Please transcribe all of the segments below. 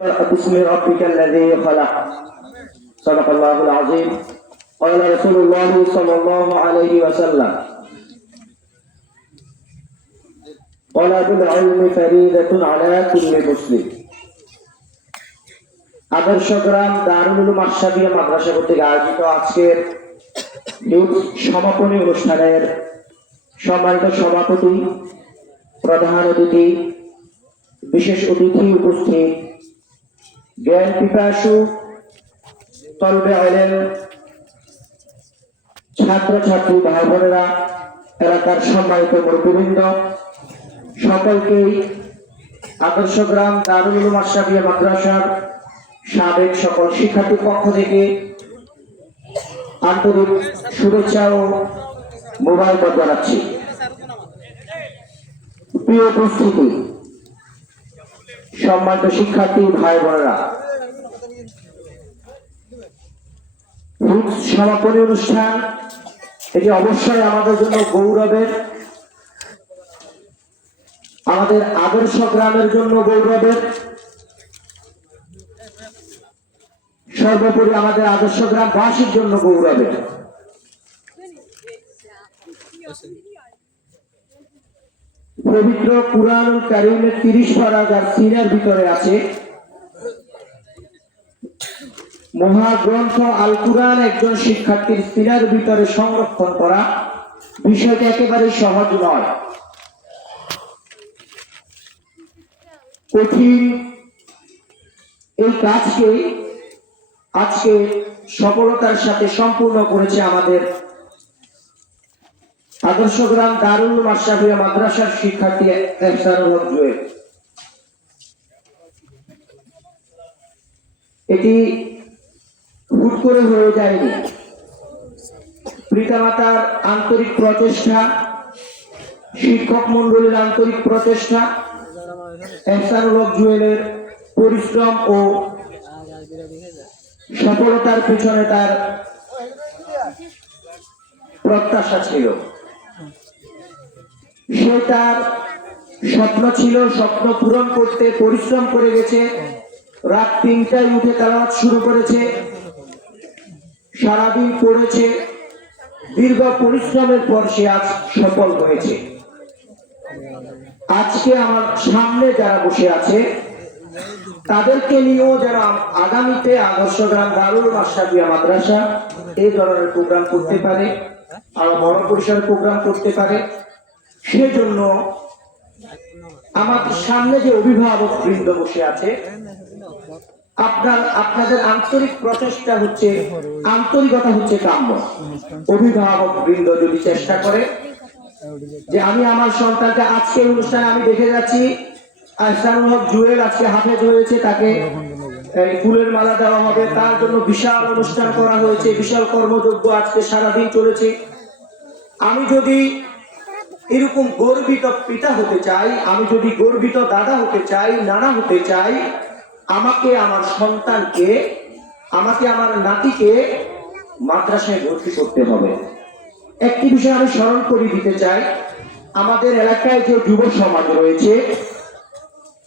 بسم ربك الذي خلق صدق الله العظيم قال رسول الله صلى الله عليه وسلم طلب العلم فريضة على كل مسلم আদর্শগ্রাম দারুল উলুম আশরাফিয়া মাদ্রাসা কর্তৃক আয়োজিত আজকের সমাপনী অনুষ্ঠানের সম্মানিত সভাপতি, প্রধান অতিথি, বিশেষ অতিথি উপস্থিত, জ্ঞান পিপাসু তলবে ইলম ছাত্রছাত্রী ভাই বোনেরা, এলাকার সম্মানিত মুরব্বিবৃন্দ, সকলকেই আদর্শগ্রাম দারুল উলুম আশরাফিয়া মাদ্রাসার সাবেক সকল শিক্ষার্থীর পক্ষ থেকে আন্তরিক শুভেচ্ছা ও মোবারকবাদ জানাচ্ছি। প্রিয় উপস্থিতি, সম্মানিত শিক্ষার্থী ভাই বোনেরা, সমাপনী অনুষ্ঠান এটি অবশ্যই আমাদের জন্য গৌরবের, আমাদের আদর্শ গ্রামের জন্য গৌরবের, সর্বোপরি আমাদের আদর্শ গ্রামবাসীর জন্য গৌরবের। পবিত্র কুরআনুল কারীমের 30 পারা যার সিনার ভিতরে আছে, মহাগ্রন্থ আল কুরআন একজন শিক্ষার্থীর সিনার ভিতরে সংরক্ষণ করা বিষয়টা একেবারে সহজ নয়, কঠিন। এই কাজকে আজকে সফলতার সাথে সম্পূর্ণ করেছে আমাদের আদর্শগ্রাম দারুল উলুম আশরাফিয়া মাদ্রাসার শিক্ষার্থী এহসানুল হক জুয়েল। এটি হুট করে হয়ে যায়নি, পিতামাতার আন্তরিক প্রচেষ্টা, শিক্ষক মন্ডলীর আন্তরিক প্রচেষ্টা, এহসানুল হক জুয়েলের পরিশ্রম ও সফলতার পিছনে তার প্রত্যাশা ছিল। সে তার স্বপ্ন ছিল, স্বপ্ন পূরণ করতে পরিশ্রম করে গেছে। রাত 3টায় উঠে তেলাওয়াত শুরু করেছে, সারাদিন পড়েছে। দীর্ঘ পরিশ্রমের পর সে আজ সফল হয়েছে। আজকে আমার সামনে যারা বসে আছে তাদেরকে নিয়েও যারা আগামীতে আদর্শগ্রাম দারুল উলুম আশরাফিয়া মাদ্রাসা এই ধরনের প্রোগ্রাম করতে পারে, আরো বড় পরিসরের প্রোগ্রাম করতে পারে, সেজন্য আমাদের সামনে যে অভিভাবক বৃন্দ বসে আছে, আপনাদের আন্তরিক প্রচেষ্টা হচ্ছে, আন্তরিকতা হচ্ছে কাম্য। অভিভাবক বৃন্দ যদি চেষ্টা করে যে আমি আমার সন্তানকে আজকের অনুষ্ঠানে আমি দেখে যাচ্ছি এহসানুল হক জুয়েল আজকে হাফেজ হয়েছে, তাকে ফুলের মালা দেওয়া হবে, তার জন্য বিশাল অনুষ্ঠান করা হয়েছে, বিশাল কর্মযজ্ঞ আজকে সারাদিন চলেছে। আমি যদি এরকম গর্বিত পিতা হতে চাই, আমি যদি গর্বিত দাদা হতে চাই, নানা হতে চাই, আমাকে আমার সন্তানকে, আমাকে আমার নাতিকে মাদ্রাসায় ভর্তি করতে হবে। একটি বিষয় আমি স্মরণ করে দিতে চাই, আমাদের এলাকায় যে যুব সমাজ রয়েছে,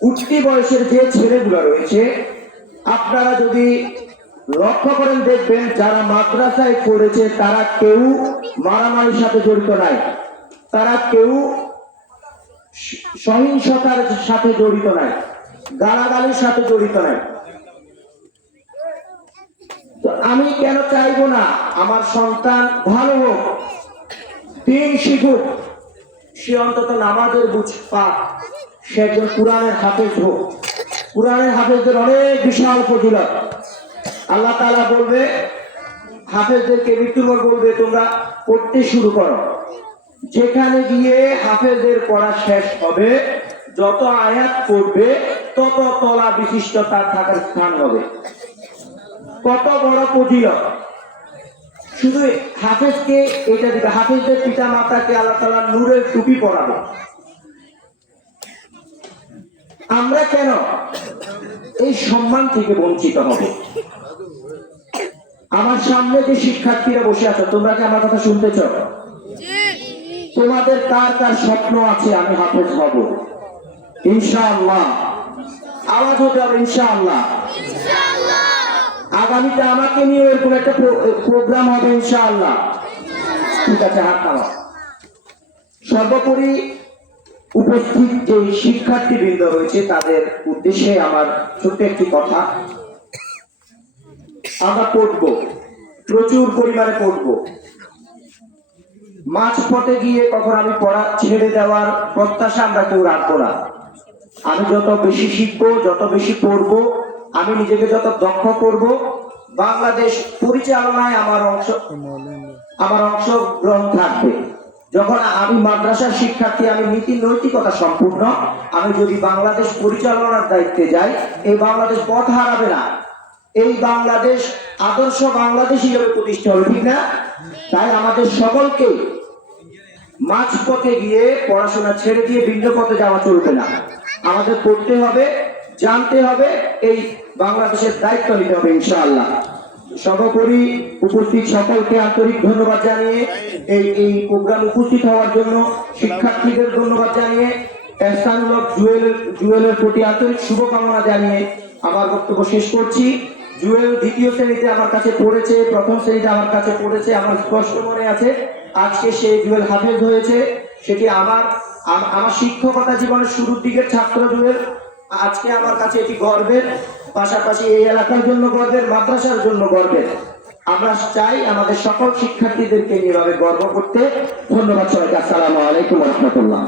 উঠতি বয়সের যে ছেলেগুলো রয়েছে, আপনারা যদি লক্ষ্য করেন দেখবেন যারা মাদ্রাসায় পড়েছে তারা কেউ মারামারির সাথে জড়িত নাই, তারা কেউ সহিংসতার সাথে জড়িত নাই, গালাগালির সাথে জড়িত নাই। তো আমি কেন চাইবো না আমার সন্তান ভালো হোক, দিন শিখুক, সে অন্তত নামাজের বুঝ পাক, সে একজন কুরআনের হাফেজ হোক। কুরআনের হাফেজদের অনেক বিশাল ফজিলত। আল্লাহ তাআলা বলবে, হাফেজদেরকে মৃত্যুর পর বলবে তোমরা পড়তে শুরু করো। যেখানে গিয়ে হাফেজের পড়া শেষ হবে, যত আয়াত পড়বে তত তলা বিশিষ্ট তার থাকার স্থান হবে। কত বড় ফজিলত! শুধু হাফেজকে এটা দিবে, হাফেজদের পিতা মাতাকে আল্লাহ তাআলা নূরের টুপি পরাবে। আমরা কেন এই সম্মান থেকে বঞ্চিত হব? আমার সামনে যে শিক্ষার্থীরা বসে আছে, তোমরা কি আমার কথা শুনতেছ? তোমাদের কার কার স্বপ্ন আছে আমি হাফেজ হব? ইনশাআল্লাহ আওয়াজ হতে হবে ইনশাআল্লাহ। আগামীতে আমাকে নিয়ে এরকম একটা প্রোগ্রাম হবে ইনশাআল্লাহ। ঠিক আছে, হাত নামাও। সর্বোপরি উপস্থিত যে শিক্ষার্থীবৃন্দ রয়েছে তাদের উদ্দেশ্যে আমার ছোট্ট একটি কথা। আমরা পড়বো, প্রচুর পরিমাণে পড়বো। মাঝপথে গিয়ে কখন আমি পড়া ছেড়ে দেওয়ার প্রত্যাশা আমরা কেউ রাখবো না। আমি যত বেশি শিখবো, যত বেশি পড়বো, আমি নিজেকে যত দক্ষ করব, বাংলাদেশ পরিচালনায় আমার অংশগ্রহণ থাকবে। যখন আমি মাদ্রাসার শিক্ষার্থী, আমি নীতি নৈতিকতা সম্পূর্ণ, আমি যদি বাংলাদেশ পরিচালনার দায়িত্বে যাই, এই বাংলাদেশ পথ হারাবে না। এই বাংলাদেশ আদর্শ বাংলাদেশ হিসেবে প্রতিষ্ঠা হবে, ঠিক না? তাই আমাদের সকলকে মাঝপথে গিয়ে পড়াশোনা ছেড়ে দিয়ে ভিন্ন পথে যাওয়া চলবে না। আমাদের পড়তে হবে, জানতে হবে, এই বাংলাদেশের দায়িত্ব নিতে হবে ইনশাআল্লাহ। সর্বোপরি উপস্থিত সকলকে আন্তরিক ধন্যবাদ জানিয়ে, এই প্রোগ্রাম উপস্থিত হওয়ার জন্য শিক্ষার্থীদের ধন্যবাদ জানিয়ে, এহসানুল হক জুয়েলের প্রতি আন্তরিক শুভকামনা জানিয়ে আমার বক্তব্য শেষ করছি। জুয়েল দ্বিতীয় শ্রেণীতে আমার কাছে পড়েছে, প্রথম শ্রেণীতে আমার কাছে পড়েছে, আমার স্পষ্ট মনে আছে। আজকে সেই জুয়েল হাফেজ হয়েছে, সেটি আমার শিক্ষকতা জীবনের শুরুর দিকের ছাত্র জুয়েল। আজকে আমার কাছে এটি গর্বের, পাশাপাশি এই এলাকার জন্য গর্বের, মাদ্রাসার জন্য গর্বের। আমরা চাই আমাদের সকল শিক্ষার্থীদেরকে নিয়ে গর্ব করতে। ধন্যবাদ সবাইকে। আসসালামু আলাইকুম ওয়া রাহমাতুল্লাহ।